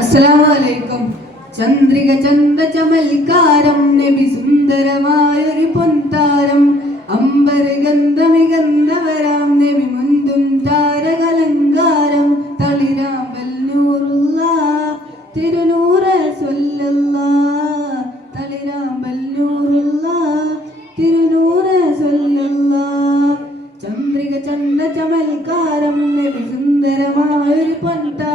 അസ്സലാമലൈക്കും. ചന്ദ്രിക ചന്ദ ചമൽക്കാരം നബി സുന്ദരമായൊരു പൊന്താരം അമ്പര ഗന്ധമികന്ധവരാം നബി മുന്തും താരകലങ്കാരം. തളിരാം നൂറുള്ള തിരുനൂറ സ്വല്ലല്ല. തളിരാം നൂറുള്ള തിരുനൂറ സ്വല്ലല്ല. ചന്ദ്രിക ചന്ദ ചമൽക്കാരം നബി സുന്ദരമായൊരു പൊൻതാരം.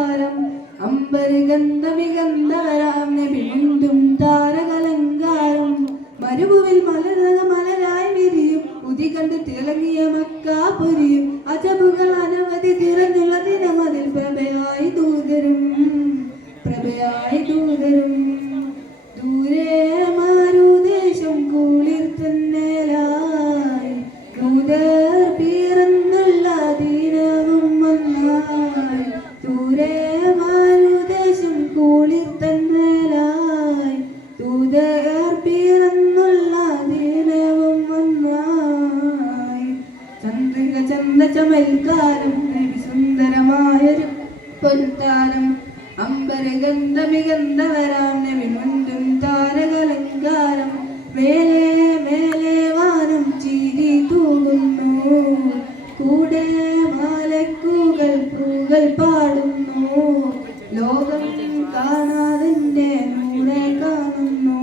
പൊൻതാരം അമ്പരഗന്ധ നബി മുണ്ടും താരകലങ്കാരം. മേലെ മേലെ വാനം ചീതി തൂകുന്നു. കൂടെ മാലക്കൂകൾ പൂകൾ പാടുന്നു. ലോകം കാണാതിന്റെ നൂറെ കാണുന്നു.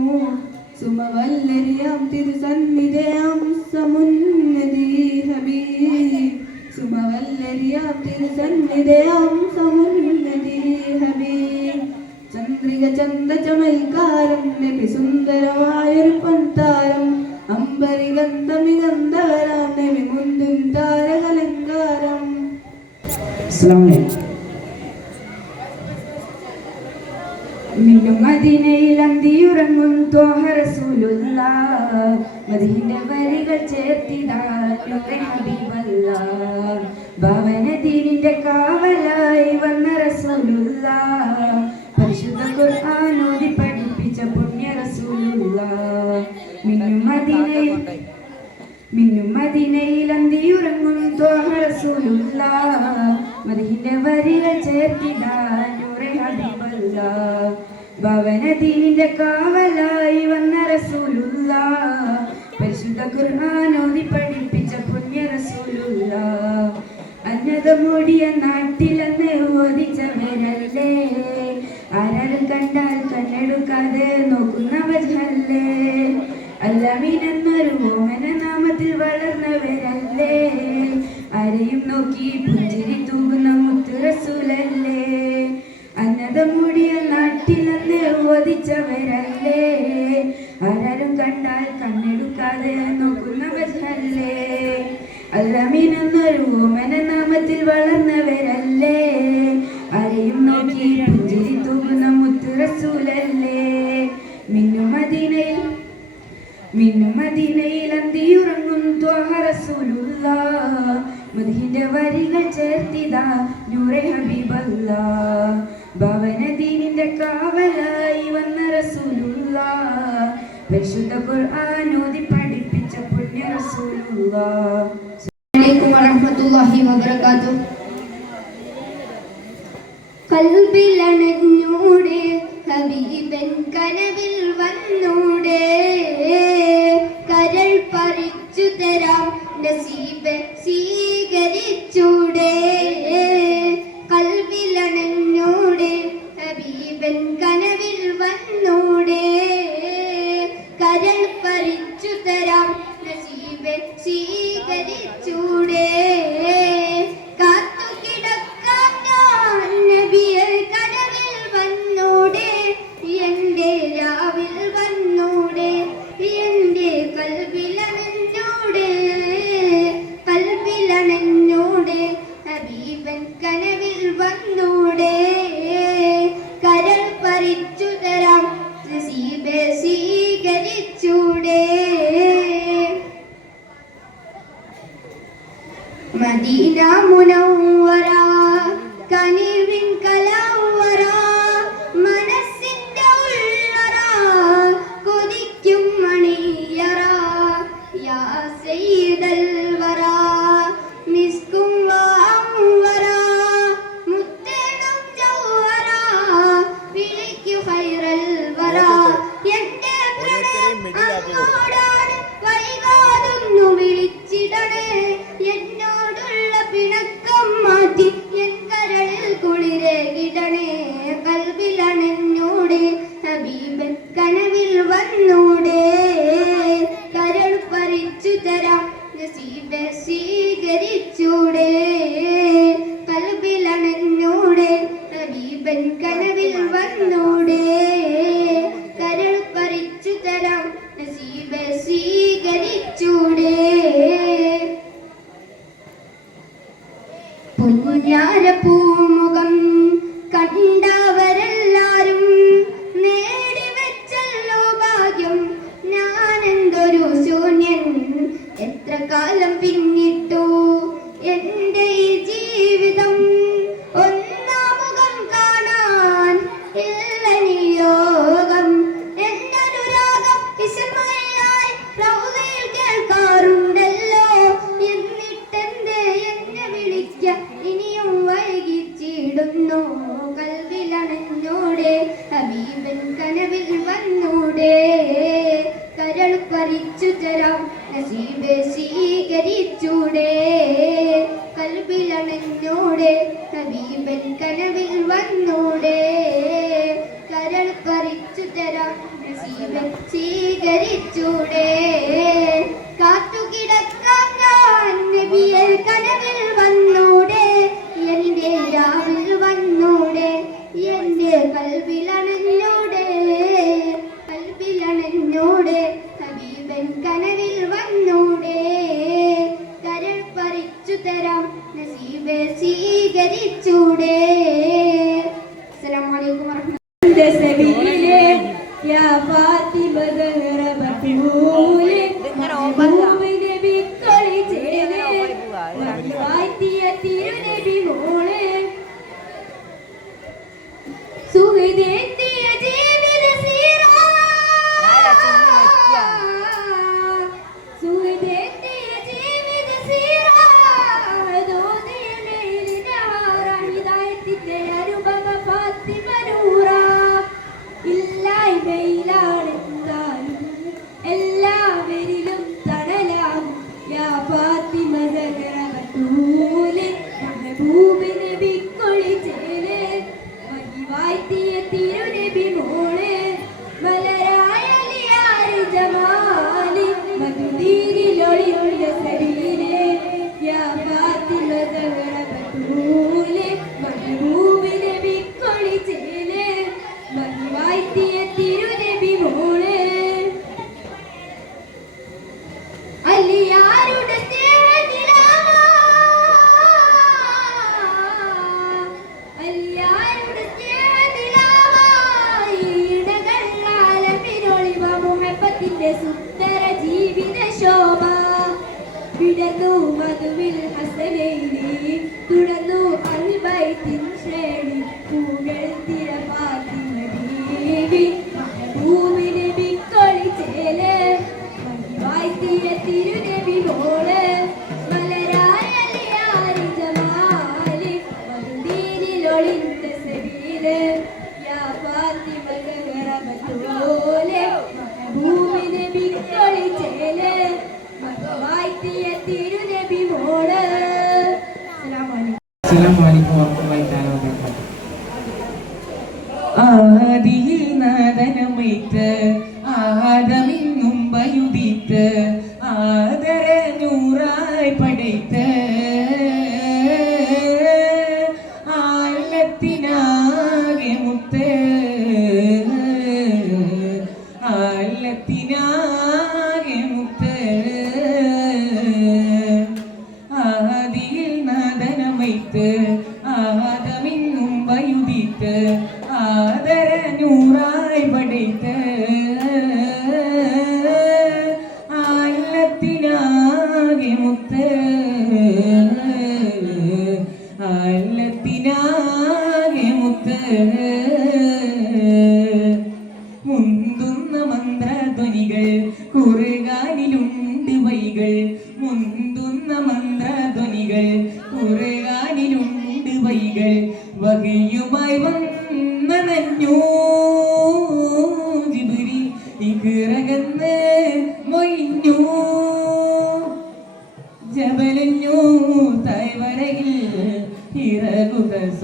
സുമവല്ലരിയാം തിരുസന്നിധയാം സമുന്നതി ഹബീ സുമവല്ലരിയാം തിരുസന്നിധയാം മിന്നും മദീനയിൽ അന്തിയുറങ്ങും. ത്വാഹ റസൂലുള്ള. മദീന്റെ വരികൾ ചേർത്തിതാ. നൂറെ ഹബീബല്ല ഭവന കാവലായി വന്ന റസൂലുള്ള. പരിശുദ്ധ ഖുർആൻ ഓതി പഠിപ്പിച്ച പുണ്യ റസൂലുള്ള. മിന്നും മദീനയിൽ മിന്നും മദീനയിൽ അന്തിയുറങ്ങും. ത്വാഹ റസൂലുള്ള. മദീന്റെ വരികൾ ചേർത്തിടാ നൂറെ ഹബീബല്ല ഭവനദീനിന്റെ കാവലായി വന്ന റസൂലുള്ള പരിശുദ്ധ ഖുർആൻ ഓതി പഠിപ്പിച്ച പുണ്യ റസൂലുള്ള. അന്നത മൂടിയ നാട്ടിലെന്ന് ഓദിച്ചവരല്ലേ ആരാരും കണ്ടാൽ കണ്ണെടുക്കാതെ നോക്കുന്നവരല്ലേ അല്ലമീനെന്നൊരു ഓമന നാമത്തിൽ വളർന്നവരല്ലേ? ആരെയും നോക്കി പുഞ്ചിരി തൂങ്ങുന്ന നൂറെ ഹബീബല്ല. ഭവന ദീനിന്റെ കാവലായി വന്ന റസൂലുള്ള പരിശുദ്ധ ഖുർആൻ ഓതി പഠിപ്പിച്ച പുണ്യ റസൂലുള്ള അലൈക്കും വറഹ്മത്തുള്ളാഹി വബറകാതുഹു. കൽബിലണഞ്ഞൂടെ ഹബീബൻ കനവിൽ വന്നൂടെ. കരൾ പറിച്ചു തരാം നസീബ് സ്വീകരിച്ചൂടെ. കൽബിലണഞ്ഞൂടെ ഹബീബൻ കനവിൽ വന്നൂടെ ഹബീബൻ കനവിൽ വന്നൂടെ. കരൾ പറിച്ചു തരാം. നസീബെ സ്വീകരിച്ചൂടെ. കലബിലണഞ്ഞൂടെ ഹബീബൻ കനവിൽ വന്നൂടെ. കരൾ പറിച്ചു തരാം. നസീബെ സ്വീകരിച്ചൂടെ. പൊന്നുഞ്ഞാരപ്പൂ കരളെന്നോടെ ഹബീബൻ കനവിൽ വന്നോടെ. കരൾ പറിച്ചു തരാം നസീബൻ സ്വീകരിച്ചൂടെ. കാത്തുകിടക്കാൻ നബിയെ കനവിൽ ജീവിച്ചൂടെ അസ്സലാമലൈക്കും വറഹ്മത്തുള്ളാഹി സബീലെ യാ ഫാത്തിമ ദഹറ മഖ്മൂലെ മഖ്മൂലെ ബിക്കളി ചേനെ ഫാത്തിയ തിരുനബി മോളെ സുഹൃദേ you. അസ്സലാമു അലൈക്കും വറഹ്മത്തുള്ളാഹി Yeah.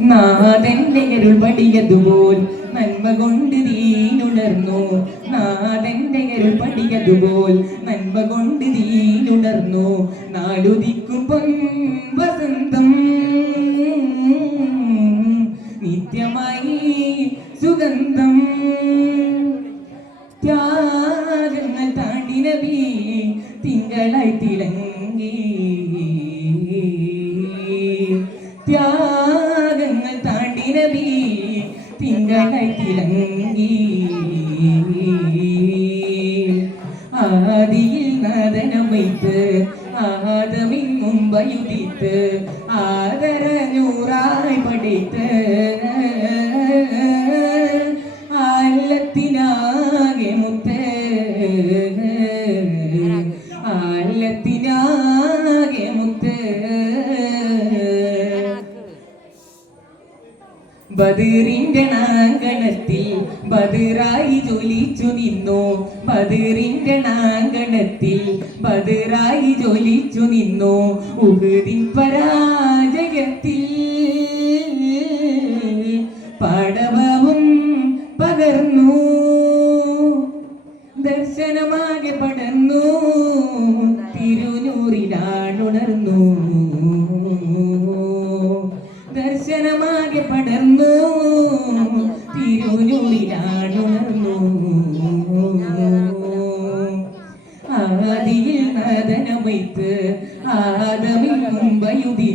നാഥന്റെ അരുൾ പടിയതുപോൽ നന്മ കൊണ്ട് നീനുണർന്നു നാഥന്റെ അരുൾ പടിയതുപോൽ നന്മ കൊണ്ട് നീനുണർന്നു പൊൻ വസന്തം നിത്യമായി സുഗന്ധം. ത്യാഗങ്ങൾ താണ്ടി നബി തിങ്കളായി തിളങ്ങി. തിളങ്ങി ആദിയിൽ നാദനമൈത്ത് ആദമിൻ മുമ്പയുദിത്ത് ആദരഞ്ഞൂറായി പഠിത്ത്. ആലത്തിനാകെ മുത്ത് ആലത്തിനാകെ മുത്ത്. ബദറിന്റെ നാങ്കണത്തിൽ ബദറായി ജ്വലിച്ചു നിന്നു. ബദിറിന്റെ നാങ്കണത്തിൽ அமைத்து ஆதமின் பயுதி